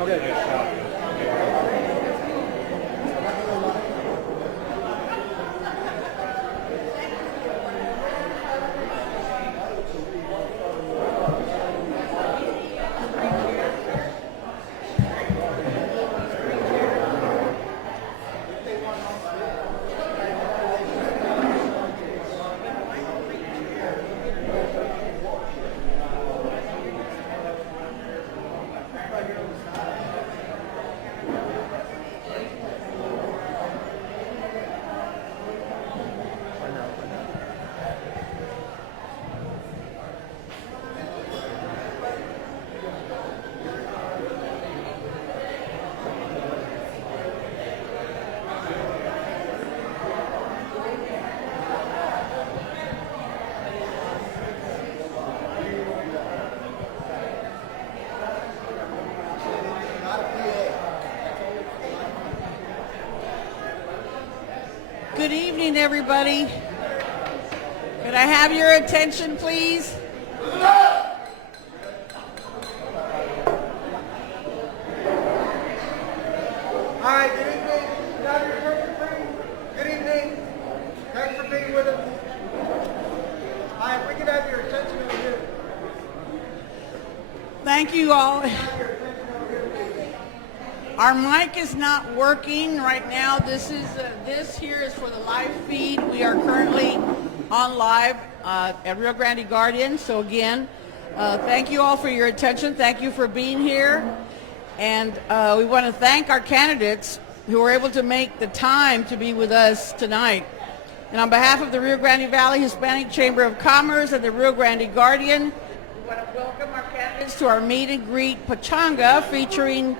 Okay, good. Good evening, everybody. Could I have your attention, please? All right, good evening. Can I have your attention, please? Good evening. Thanks for being with us. All right, we can have your attention over here. Thank you all. Our mic is not working right now. This here is for the live feed. We are currently on live at Rio Grande Guardian. So again, thank you all for your attention. Thank you for being here. And we want to thank our candidates who were able to make the time to be with us tonight. And on behalf of the Rio Grande Valley Hispanic Chamber of Commerce and the Rio Grande Guardian, we want to welcome our candidates to our meet and greet pachanga featuring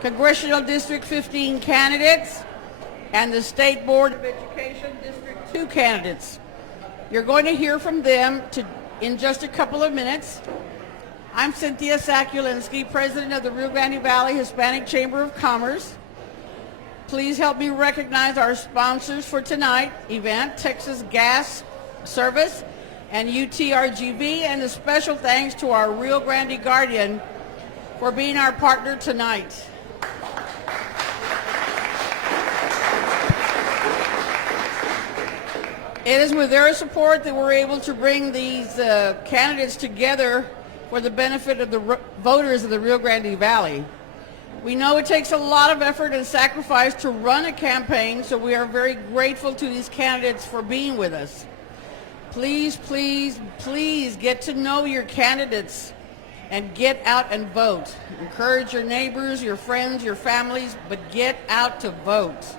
Congressional District 15 candidates and the State Board of Education District 2 candidates. You're going to hear from them in just a couple of minutes. I'm Cynthia Sakulinski, President of the Rio Grande Valley Hispanic Chamber of Commerce. Please help me recognize our sponsors for tonight, event, Texas Gas Service and UTRGV, and a special thanks to our Rio Grande Guardian for being our partner tonight. It is with their support that we're able to bring these candidates together for the benefit of the voters of the Rio Grande Valley. We know it takes a lot of effort and sacrifice to run a campaign, so we are very grateful to these candidates for being with us. Please, please, please get to know your candidates and get out and vote. Encourage your neighbors, your friends, your families, but get out to vote.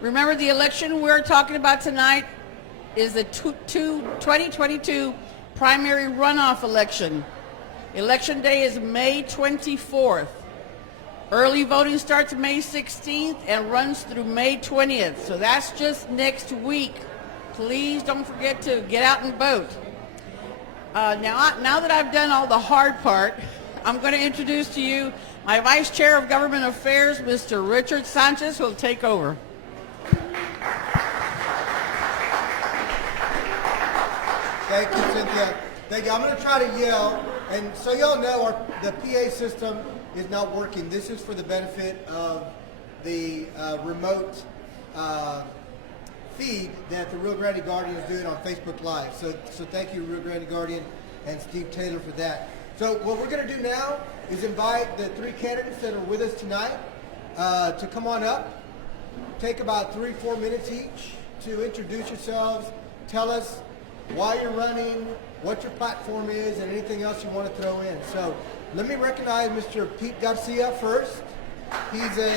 Remember, the election we're talking about tonight is the 2022 primary runoff election. Election day is May 24th. Early voting starts May 16th and runs through May 20th. So that's just next week. Please don't forget to get out and vote. Now that I've done all the hard part, I'm going to introduce to you my Vice Chair of Government Affairs, Mr. Richard Sanchez, who will take over. Thank you, Cynthia. Thank you. I'm going to try to yell, and so y'all know the PA system is not working. This is for the benefit of the remote feed that the Rio Grande Guardian is doing on Facebook Live. So thank you, Rio Grande Guardian and Steve Taylor, for that. So what we're going to do now is invite the three candidates that are with us tonight to come on up. Take about 3-4 minutes each to introduce yourselves, tell us why you're running, what your platform is, and anything else you want to throw in. So let me recognize Mr. Pete Garcia first. He's a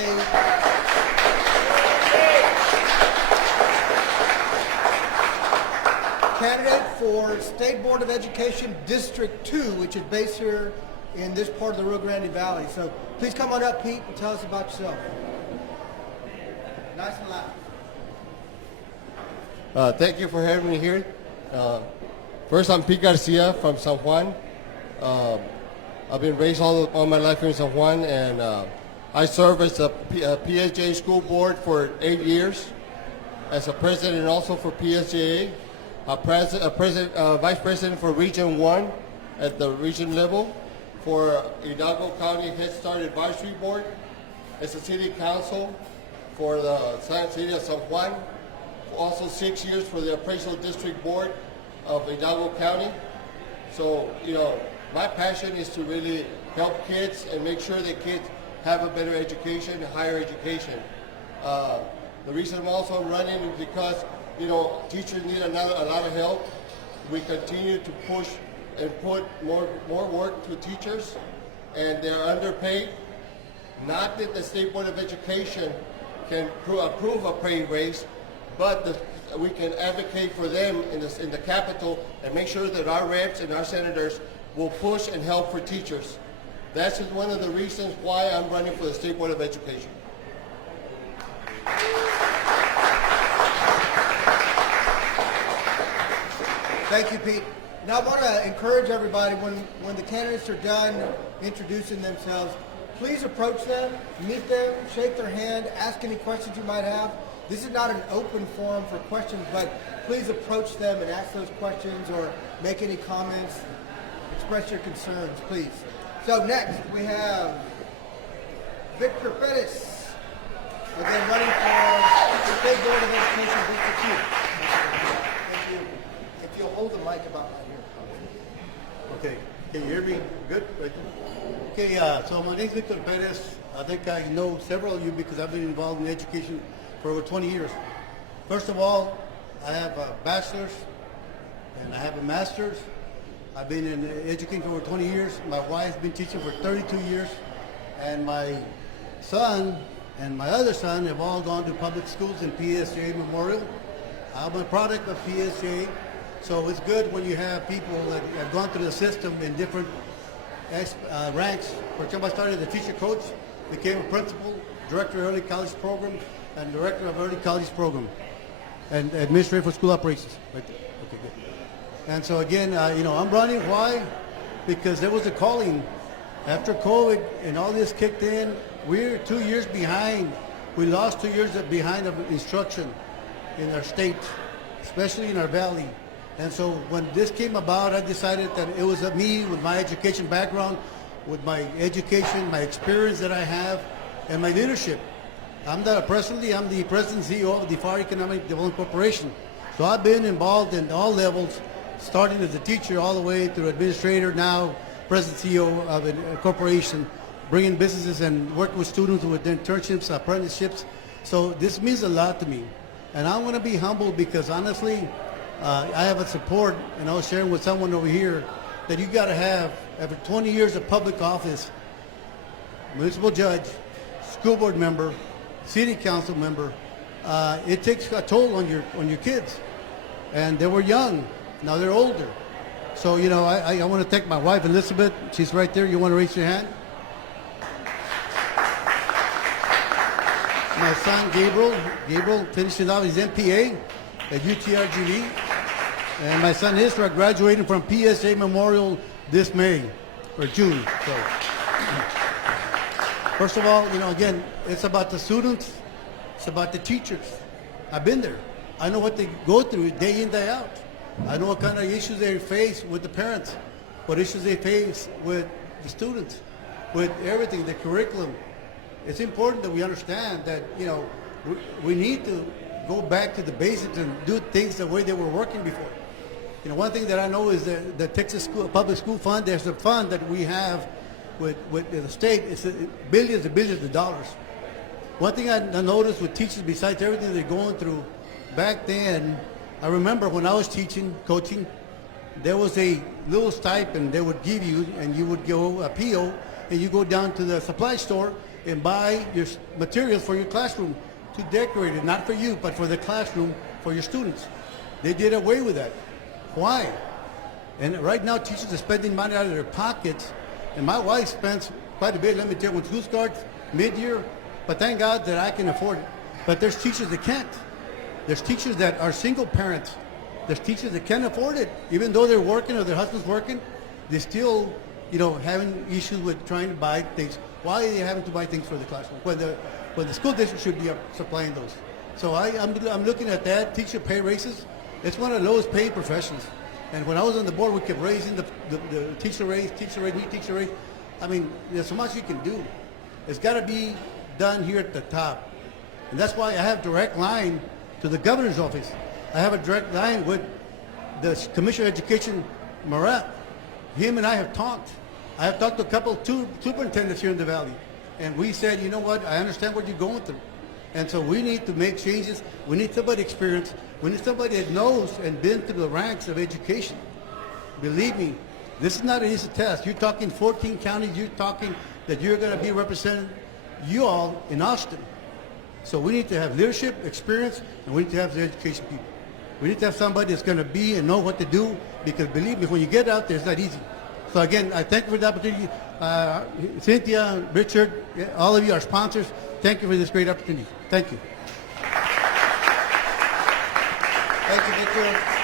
candidate for State Board of Education District 2, which is based here in this part of the Rio Grande Valley. So please come on up, Pete, and tell us about yourself. Nice and loud. Thank you for having me here. First, I'm Pete Garcia from San Juan. I've been raised all my life in San Juan, and I served as a PSJA school board for 8 years, as a president also for PSJA, vice president for Region 1 at the region level, for Hidalgo County Head Start Advisory Board. It's a city council for the city of San Juan. Also 6 years for the Appraisal District Board of Hidalgo County. So, my passion is to really help kids and make sure that kids have a better education, a higher education. The reason I'm also running is because, teachers need a lot of help. We continue to push and put more work to teachers, and they're underpaid. Not that the State Board of Education can approve a pay raise, but we can advocate for them in the Capitol and make sure that our reps and our senators will push and help for teachers. That's one of the reasons why I'm running for the State Board of Education. Thank you, Pete. Now I want to encourage everybody when the candidates are done introducing themselves, please approach them, meet them, shake their hand, ask any questions you might have. This is not an open forum for questions, but please approach them and ask those questions or make any comments, express your concerns, please. So next we have Victor Perez, again running for the State Board of Education District 2. Thank you. If you'll hold the mic about right here. Okay, can you hear me good? Right there? Okay, so my name's Victor Perez. I think I know several of you because I've been involved in education for over 20 years. First of all, I have a bachelor's and I have a master's. I've been in education for over 20 years. My wife's been teaching for 32 years. And my son and my other son have all gone to public schools in PSJ Memorial. I'm a product of PSJ. So it's good when you have people that have gone through the system in different ranks. For example, I started as a teacher coach, became a principal, director of early college program, and director of early college program, and administrator for school operations. Right there. Okay, good. And so again, I'm running. Why? Because there was a calling. After COVID and all this kicked in, we're 2 years behind. We lost 2 years behind of instruction in our state, especially in our valley. And so when this came about, I decided that it was me with my education background, with my education, my experience that I have, and my leadership. I'm the president and CEO of the Far Economic Development Corporation. So I've been involved in all levels, starting as a teacher all the way through administrator, now president CEO of a corporation, bringing businesses and working with students with internships, apprenticeships. So this means a lot to me. And I want to be humble because honestly, I have a support, and I was sharing with someone over here, that you got to have, after 20 years of public office, municipal judge, school board member, city council member, it takes a toll on your kids. And they were young, now they're older. So, I want to thank my wife, Elizabeth. She's right there. You want to raise your hand? My son, Gabriel finishing off his MPA at UTRGV. And my son Isra graduating from PSA Memorial this May or June. So, first of all, again, it's about the students. It's about the teachers. I've been there. I know what they go through day in, day out. I know what kind of issues they face with the parents, what issues they face with the students, with everything, the curriculum. It's important that we understand that, we need to go back to the basics and do things the way they were working before. One thing that I know is that the Texas Public School Fund, there's a fund that we have with the state. It's billions and billions of dollars. One thing I noticed with teachers, besides everything they're going through, back then, I remember when I was teaching, coaching, there was a little stipend they would give you, and you would go a PO, and you go down to the supply store and buy your materials for your classroom to decorate it, not for you, but for the classroom, for your students. They did away with that. Why? And right now, teachers are spending money out of their pockets, and my wife spends quite a bit. Let me tell you, when school starts mid-year, but thank God that I can afford it. But there's teachers that can't. There's teachers that are single parents. There's teachers that can't afford it. Even though they're working or their husband's working, they're still, having issues with trying to buy things. Why are they having to buy things for the classroom when the school district should be supplying those? So I'm looking at that. Teacher pay raises. It's one of the lowest paid professions. And when I was on the board, we kept raising the teacher raise, new teacher raise. I mean, there's so much you can do. It's got to be done here at the top. And that's why I have direct line to the governor's office. I have a direct line with the Commissioner of Education, Marat. Him and I have talked. I have talked to two superintendents here in the Valley. And we said, you know what, I understand what you're going through. And so we need to make changes. We need somebody experienced. We need somebody that knows and been through the ranks of education. Believe me, this is not an easy task. You're talking 14 counties. You're talking that you're going to be representing you all in Austin. So we need to have leadership, experience, and we need to have the education people. We need to have somebody that's going to be and know what to do, because believe me, when you get out there, it's not easy. So again, I thank you for the opportunity. Cynthia, Richard, all of you are sponsors. Thank you for this great opportunity. Thank you. Thank you, Victor.